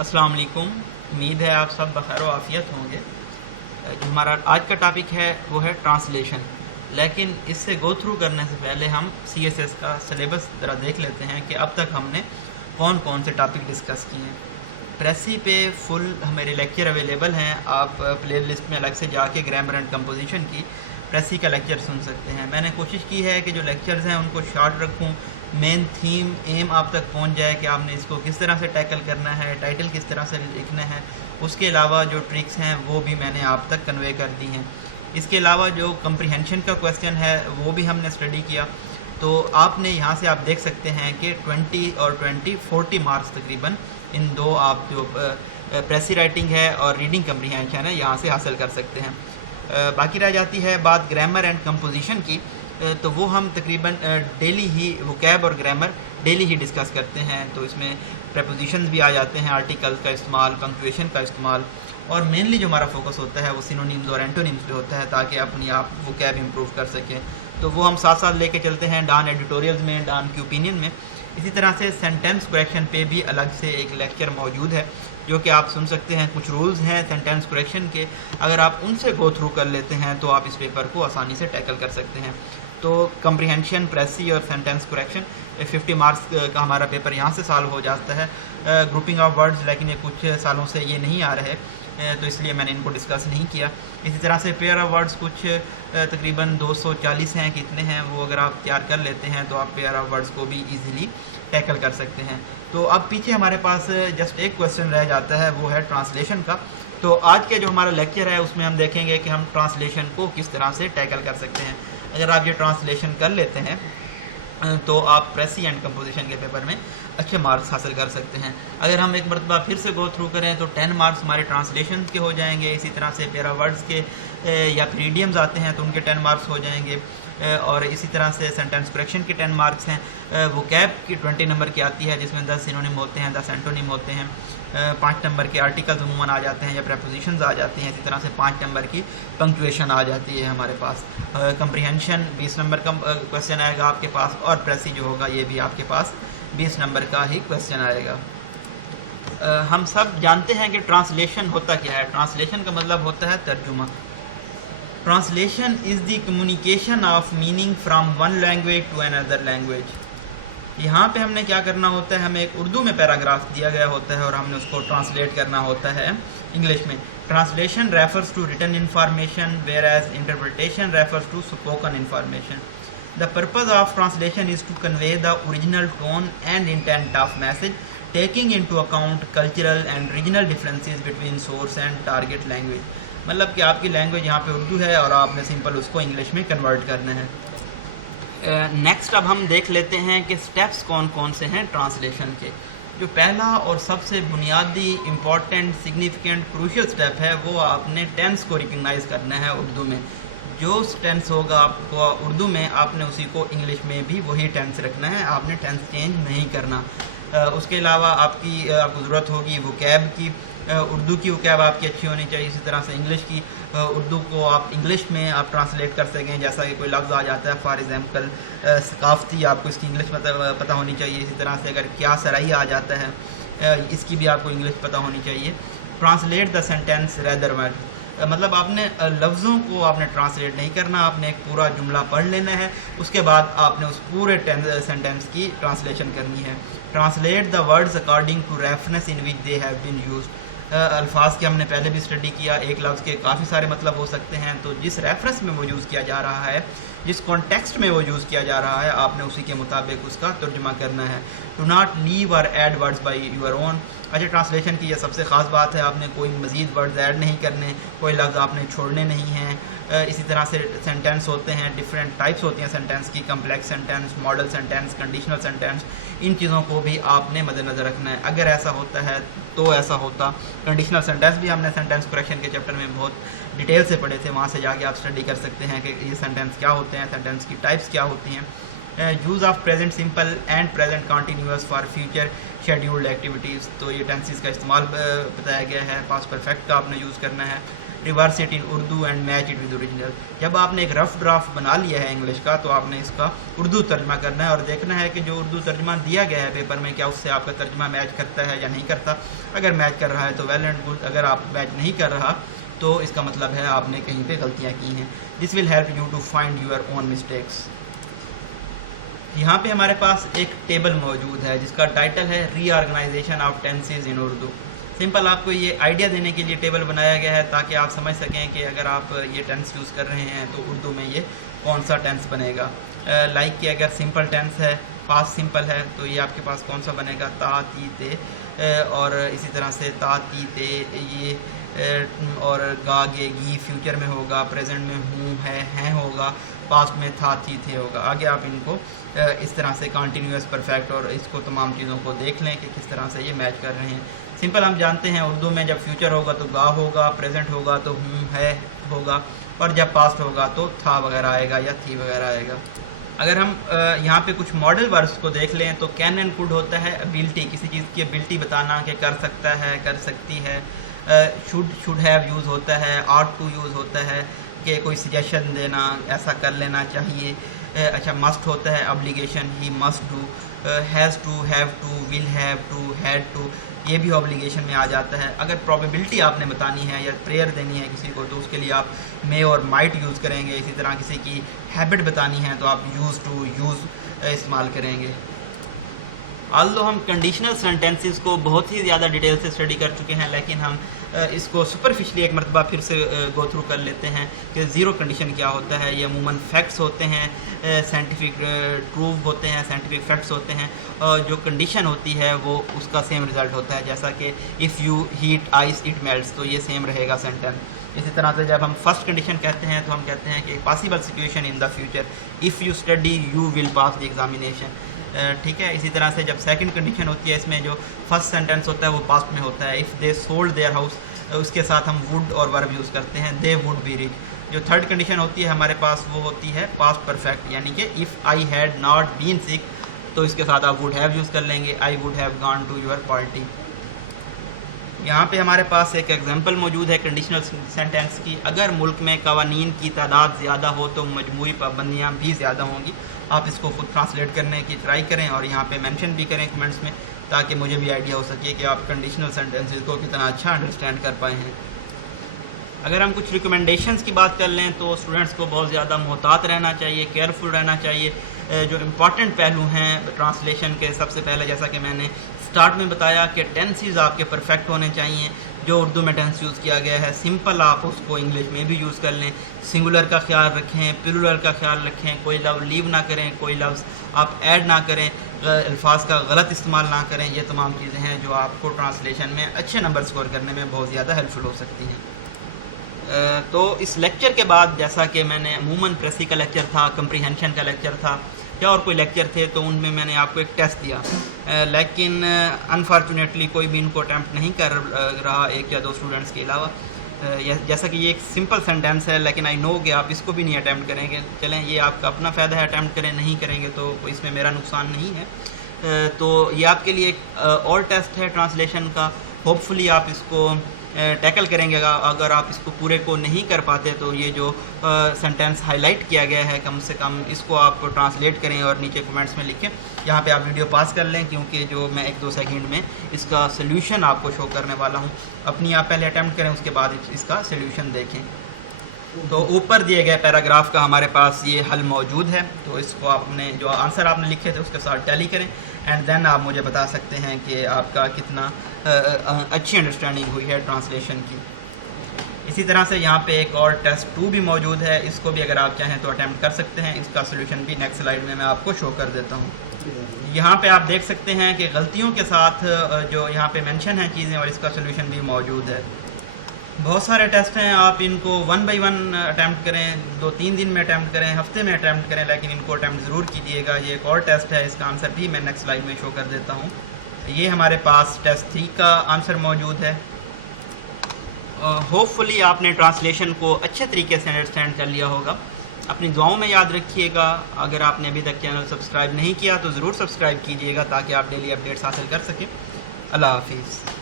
السلام علیکم. امید ہے آپ سب بخیر و عافیت ہوں گے. جو ہمارا آج کا ٹاپک ہے وہ ہے ٹرانسلیشن. لیکن اس سے گو تھرو کرنے سے پہلے ہم سی ایس ایس کا سلیبس ذرا دیکھ لیتے ہیں کہ اب تک ہم نے کون کون سے ٹاپک ڈسکس کیے ہیں. پریسی پہ فل ہمارے لیکچر اویلیبل ہیں. آپ پلے لسٹ میں الگ سے جا کے گرامر اینڈ کمپوزیشن کی پریسی کا لیکچر سن سکتے ہیں. میں نے کوشش کی ہے کہ جو لیکچرز ہیں ان کو شارٹ رکھوں, مین تھیم ایم آپ تک پہنچ جائے کہ آپ نے اس کو کس طرح سے ٹیکل کرنا ہے, ٹائٹل کس طرح سے لکھنا ہے. اس کے علاوہ جو ٹرکس ہیں وہ بھی میں نے آپ تک کنوے کر دی ہیں. اس کے علاوہ جو کمپریہنشن کا کویسچن ہے وہ بھی ہم نے اسٹڈی کیا. تو آپ نے یہاں سے آپ دیکھ سکتے ہیں کہ 20 اور 40 مارکس تقریباً ان دو آپ جو پریسی رائٹنگ ہے اور ریڈنگ کمپریہنشن ہے یہاں سے حاصل کر سکتے ہیں. باقی رہ جاتی ہے بات گرامر اینڈ کمپوزیشن کی, تو وہ ہم تقریباً ڈیلی ہی وکیب اور گرامر ڈیلی ہی ڈسکس کرتے ہیں. تو اس میں پریپوزیشنز بھی آ جاتے ہیں, آرٹیکل کا استعمال, پنکچویشن کا استعمال, اور مینلی جو ہمارا فوکس ہوتا ہے وہ سینونیمز اور اینٹونیمز پہ ہوتا ہے تاکہ اپنی آپ وکیب امپروو کر سکیں. تو وہ ہم ساتھ ساتھ لے کے چلتے ہیں ڈان ایڈیٹوریلز میں, ڈان کی اوپینین میں. اسی طرح سے سینٹینس کریکشن پہ بھی الگ سے ایک لیکچر موجود ہے جو کہ آپ سن سکتے ہیں. کچھ رولز ہیں سینٹینس کریکشن کے, اگر آپ ان سے گو تھرو کر لیتے ہیں تو آپ اس پیپر کو آسانی سے ٹیکل کر سکتے ہیں. تو کمپریہنشن, پریسی اور سینٹینس کریکشن 50 مارکس کا ہمارا پیپر یہاں سے سالو ہو جاتا ہے. گروپنگ آف ورڈز لیکن یہ کچھ سالوں سے یہ نہیں آ رہے, تو اس لیے میں نے ان کو ڈسکس نہیں کیا. اسی طرح سے پیئر آف ورڈز کچھ تقریباً 240 ہیں, کتنے ہیں وہ اگر آپ تیار کر لیتے ہیں تو آپ پیئر آف ورڈز کو بھی ایزیلی ٹیکل کر سکتے ہیں. تو اب پیچھے ہمارے پاس جسٹ ایک کویسچن رہ جاتا ہے, وہ ہے ٹرانسلیشن کا. تو آج کے جو ہمارا لیکچر ہے اس میں ہم دیکھیں گے کہ ہم ٹرانسلیشن کو کس طرح سے ٹیکل کر سکتے ہیں. اگر آپ یہ ٹرانسلیشن کر لیتے ہیں تو آپ پریسی اینڈ کمپوزیشن کے پیپر میں اچھے مارکس حاصل کر سکتے ہیں. اگر ہم ایک مرتبہ پھر سے گو تھرو کریں تو 10 مارکس ہمارے ٹرانسلیشن کے ہو جائیں گے. اسی طرح سے پیرا ورڈز کے یا پھر ایڈیمز آتے ہیں تو ان کے 10 مارکس ہو جائیں گے, اور اسی طرح سے سینٹینس کریکشن کے 10 مارکس ہیں. وکیب کی 20 نمبر کی آتی ہے جس میں 10 سینونیم ہوتے ہیں, 10 اینٹونیم ہوتے ہیں. 5 نمبر کے آرٹیکلز عموماً آ جاتے ہیں یا پریپوزیشنز آ جاتی ہیں. اسی طرح سے 5 نمبر کی پنکچویشن آ جاتی ہے ہمارے پاس. کمپریہنشن 20 نمبر کا کویسچن آئے گا آپ کے پاس, اور پریسی جو ہوگا یہ بھی آپ کے پاس 20 نمبر کا ہی کویسچن آئے گا. ہم سب جانتے ہیں کہ ٹرانسلیشن ہوتا کیا ہے. ٹرانسلیشن کا مطلب ہوتا ہے ترجمہ. Translation is the communication of meaning from one language to another language. یہاں پہ ہم نے کیا کرنا ہوتا ہے, ہمیں ایک اردو میں پیراگراف دیا گیا ہوتا ہے اور ہم نے اس کو ٹرانسلیٹ کرنا ہوتا ہے انگلش میں. Translation refers to written information whereas interpretation refers to spoken information. The purpose of translation is to convey the original tone and intent of message, taking into account cultural and regional differences between source and target language. مطلب کہ آپ کی language یہاں پہ اردو ہے اور آپ نے سمپل اس کو انگلش میں کنورٹ کرنا ہے. نیکسٹ اب ہم دیکھ لیتے ہیں کہ سٹیپس کون کون سے ہیں ٹرانسلیشن کے. جو پہلا اور سب سے بنیادی امپورٹنٹ سگنیفیکنٹ کروشل سٹیپ ہے وہ آپ نے ٹینس کو ریکگنائز کرنا ہے اردو میں. جو ٹینس ہوگا آپ کو اردو میں, آپ نے اسی کو انگلش میں بھی وہی ٹینس رکھنا ہے, آپ نے ٹینس چینج نہیں کرنا. اس کے علاوہ آپ کو ضرورت ہوگی وکیب کی. اردو کی وکیب آپ کی اچھی ہونی چاہیے. اسی طرح سے انگلش کی, اردو کو آپ انگلش میں آپ ٹرانسلیٹ کر سکیں. جیسا کہ کوئی لفظ آ جاتا ہے فار ایگزامپل ثقافتی, آپ کو اس کی انگلش پتہ ہونی چاہیے. اسی طرح سے اگر کیا سرائی آ جاتا ہے اس کی بھی آپ کو انگلش پتہ ہونی چاہیے. Translate the sentence rather word, مطلب آپ نے لفظوں کو آپ نے ٹرانسلیٹ نہیں کرنا, آپ نے ایک پورا جملہ پڑھ لینا ہے, اس کے بعد آپ نے اس پورے سینٹینس کی ٹرانسلیشن کرنی ہے. Translate the words according to reference in which they have been used. الفاظ کے ہم نے پہلے بھی اسٹڈی کیا, ایک لفظ کے کافی سارے مطلب ہو سکتے ہیں, تو جس ریفرنس میں وہ یوز کیا جا رہا ہے, جس کانٹیکسٹ میں وہ یوز کیا جا رہا ہے, آپ نے اسی کے مطابق اس کا ترجمہ کرنا ہے. Do not leave or add words by your own. اچھا, ٹرانسلیشن کی یہ سب سے خاص بات ہے, آپ نے کوئی مزید ورڈز ایڈ نہیں کرنے, کوئی لفظ آپ نے چھوڑنے نہیں ہیں. اسی طرح سے سینٹینس ہوتے ہیں, ڈفرینٹ ٹائپس ہوتی ہیں سینٹینس کی, complex sentence, model sentence, conditional sentence. ان چیزوں کو بھی آپ نے مد نظر رکھنا ہے. اگر ایسا ہوتا ہے تو ایسا ہوتا. کنڈیشنل سینٹینس بھی ہم نے سینٹینس کریکشن کے چیپٹر میں بہت ڈیٹیل سے پڑھے تھے, وہاں سے جا کے آپ اسٹڈی کر سکتے ہیں کہ یہ سینٹینس کیا ہوتے ہیں, سینٹینس کی ٹائپس کیا ہوتی ہیں. Use of present simple and present continuous for future scheduled activities, तो ये टेंसेस का इस्तेमाल बताया गया है। पास्ट परफेक्ट का आपने यूज़ करना है। Reverse it in Urdu and match it with original, जब आपने एक रफ ड्राफ्ट बना लिया है इंग्लिश का तो आपने इसका उर्दू तर्जमा करना है और देखना है कि जो उर्दू तर्जमा दिया गया है पेपर में क्या उससे आपका तर्जमा मैच करता है या नहीं करता। अगर मैच कर रहा है तो वेल एंड गुड, अगर आप मैच नहीं कर रहा तो इसका मतलब है आपने कहीं पे गलतियाँ की हैं। This will help you to find your own mistakes. यहाँ पे हमारे पास एक टेबल मौजूद है जिसका टाइटल है reorganization of tenses in Urdu. Simple आपको ये आइडिया देने के लिए टेबल बनाया गया है ताकि आप समझ सकें कि अगर आप ये टेंस यूज़ कर रहे हैं तो उर्दू में ये कौन सा टेंस बनेगा। लाइक कि अगर सिंपल टेंस है, पास्ट सिंपल है, तो ये आपके पास कौन सा बनेगा, ता ती ते, और इसी तरह से ता ती ते ये, और गा गे गी फ्यूचर में होगा, प्रेजेंट में हूँ है हैं होगा, पास्ट में था थी थे होगा। आगे आप इनको इस तरह से कंटिन्यूअस परफेक्ट और इसको तमाम चीज़ों को देख लें कि किस तरह से ये मैच कर रहे हैं। सिंपल हम जानते हैं उर्दू में जब फ्यूचर होगा तो गा होगा, प्रेजेंट होगा तो हूँ है होगा, और जब पास्ट होगा तो था वगैरह आएगा या थी वगैरह आएगा। अगर हम यहाँ पे कुछ मॉडल वर्ब्स को देख लें तो कैन एंड कुड होता है एबिलिटी, किसी चीज़ की एबिलिटी बताना कि कर सकता है, कर सकती है। शुड हैव यूज़ होता है, आउट टू यूज़ होता है कि कोई सजेशन देना, ऐसा कर लेना चाहिए। अच्छा, मस्ट होता है obligation, he must do. Has to, have to, will have to, had to, ये भी ऑब्लिगेशन में आ जाता है। अगर प्रोबेबिलिटी आपने बतानी है या प्रेयर देनी है किसी को तो उसके लिए आप मे और माइट यूज़ करेंगे। इसी तरह किसी की हैबिट बतानी है तो आप यूज़ टू, यूज़ इस्तेमाल करेंगे। आल्दो हम कंडीशनल सेंटेंसेस को बहुत ही ज़्यादा डिटेल से स्टडी कर चुके हैं, लेकिन हम इसको सुपरफिशली एक मरतबा फिर से गो थ्रू कर लेते हैं कि ज़ीरो कंडीशन क्या होता है। ये अमूमन फैक्ट्स होते हैं, साइंटिफिक ट्रूव होते हैं, साइंटिफिक फैक्ट्स होते हैं, और जो कंडीशन होती है वो उसका सेम रिज़ल्ट होता है। जैसा कि if you heat ice it melts, तो ये सेम रहेगा सेंटेंस। इसी तरह से जब हम फर्स्ट कंडीशन कहते हैं तो हम कहते हैं कि possible situation in the future, if you study you will pass the examination, ठीक है। इसी तरह से जब सेकंड कंडीशन होती है इसमें जो फर्स्ट सेंटेंस होता है वो पास्ट में होता है। If they sold their house, उसके साथ हम वुड और वर्ब यूज़ करते हैं, दे वुड बी रिच। जो थर्ड कंडीशन होती है हमारे पास वो होती है पास्ट परफेक्ट, यानी कि if I had not been sick, तो इसके साथ आप वुड हैव यूज़ कर लेंगे, I would have gone to your party. यहाँ पे हमारे पास एक एग्जांपल मौजूद है कंडीशनल सेंटेंस की। अगर मुल्क में कवानीन की तादाद ज़्यादा हो तो मजमूई पाबंदियाँ भी ज़्यादा होंगी। आप इसको खुद ट्रांसलेट करने की ट्राई करें और यहाँ पे मेंशन भी करें कमेंट्स में, ताकि मुझे भी आइडिया हो सके कि आप कंडीशनल सेंटेंसेस को कितना अच्छा अंडरस्टैंड कर पाए हैं। अगर हम कुछ रिकमेंडेशंस की बात कर लें तो स्टूडेंट्स को बहुत ज़्यादा मोहतात रहना चाहिए, केयरफुल रहना चाहिए। जो इम्पॉर्टेंट पहलू हैं ट्रांसलेशन के, सबसे पहले जैसा कि मैंने स्टार्ट में बताया कि टेंसेस आपके परफेक्ट होने चाहिए। जो उर्दू में टेंस यूज़ किया गया है सिंपल, आप उसको इंग्लिश में भी यूज़ कर लें। सिंगुलर का ख्याल रखें, प्लूरल का ख्याल रखें, कोई लफ्ज़ लीव ना करें, कोई लफ्ज़ आप ऐड ना करें, अल्फाज का गलत इस्तेमाल ना करें। ये तमाम चीज़ें हैं जो आपको ट्रांसलेशन में अच्छे नंबर स्कोर करने में बहुत ज़्यादा हेल्पफुल हो सकती हैं। तो इस लेक्चर के बाद, जैसा कि मैंने अमूमन प्रेसी का लेक्चर था, कंप्रीहेंशन का लेक्चर था या और कोई लेक्चर थे, तो उनमें मैंने आपको एक टेस्ट दिया, लेकिन अनफॉर्चुनेटली कोई भी इनको अटैम्प्ट नहीं कर रहा, एक या दो स्टूडेंट्स के अलावा। जैसा कि ये एक सिंपल सेंटेंस है, लेकिन आई नो कि आप इसको भी नहीं अटैम्प्ट करेंगे। चलें, ये आपका अपना फ़ायदा है, अटैम्प्ट करें, नहीं करेंगे तो इसमें मेरा नुकसान नहीं है। तो ये आपके लिए एक और टेस्ट है ट्रांसलेशन का। होपफुली आप इसको टैकल करेंगे। अगर आप इसको पूरे को नहीं कर पाते तो ये जो सेंटेंस हाईलाइट किया गया है कम से कम इसको आप ट्रांसलेट करें और नीचे कमेंट्स में लिखें। यहाँ पे आप वीडियो पास कर लें, क्योंकि जो मैं 1-2 सेकंड में इसका सॉल्यूशन आपको शो करने वाला हूँ। अपनी आप पहले अटैम्प्ट करें, उसके बाद इसका सॉल्यूशन देखें। तो ऊपर दिए गए पैराग्राफ का हमारे पास ये हल मौजूद है, तो इसको आपने जो आंसर आपने लिखे थे उसके साथ टैली करें एंड देन आप मुझे बता सकते हैं कि आपका कितना अच्छी अंडरस्टैंडिंग हुई है ट्रांसलेशन की। इसी तरह से यहाँ पे एक और टेस्ट 2 भी मौजूद है, इसको भी अगर आप चाहें तो अटैम्प्ट कर सकते हैं। इसका सोल्यूशन भी नेक्स्ट स्लाइड में मैं आपको शो कर देता हूँ। यहाँ पे आप देख सकते हैं कि गलतियों के साथ जो यहाँ पे मेंशन है चीज़ें, और इसका सोल्यूशन भी मौजूद है। बहुत सारे टेस्ट हैं, आप इनको 1 बाई 1 अटैम्प्ट करें, 2-3 दिन में अटैम्प्ट करें, हफ्ते में अटैम्प्ट करें, लेकिन इनको अटैम्प्ट ज़रूर कीजिएगा। ये एक और टेस्ट है, इसका आंसर भी मैं नेक्स्ट स्लाइड में शो कर देता हूँ। ये हमारे पास टेस्ट 3 का आंसर मौजूद है। होपफुली आपने ट्रांसलेशन को अच्छे तरीके से अंडरस्टैंड कर लिया होगा। اپنی دعاؤں میں یاد رکھیے گا. اگر آپ نے ابھی تک چینل سبسکرائب نہیں کیا تو ضرور سبسکرائب کیجیے گا تاکہ آپ ڈیلی اپڈیٹس حاصل کر سکیں. اللہ حافظ.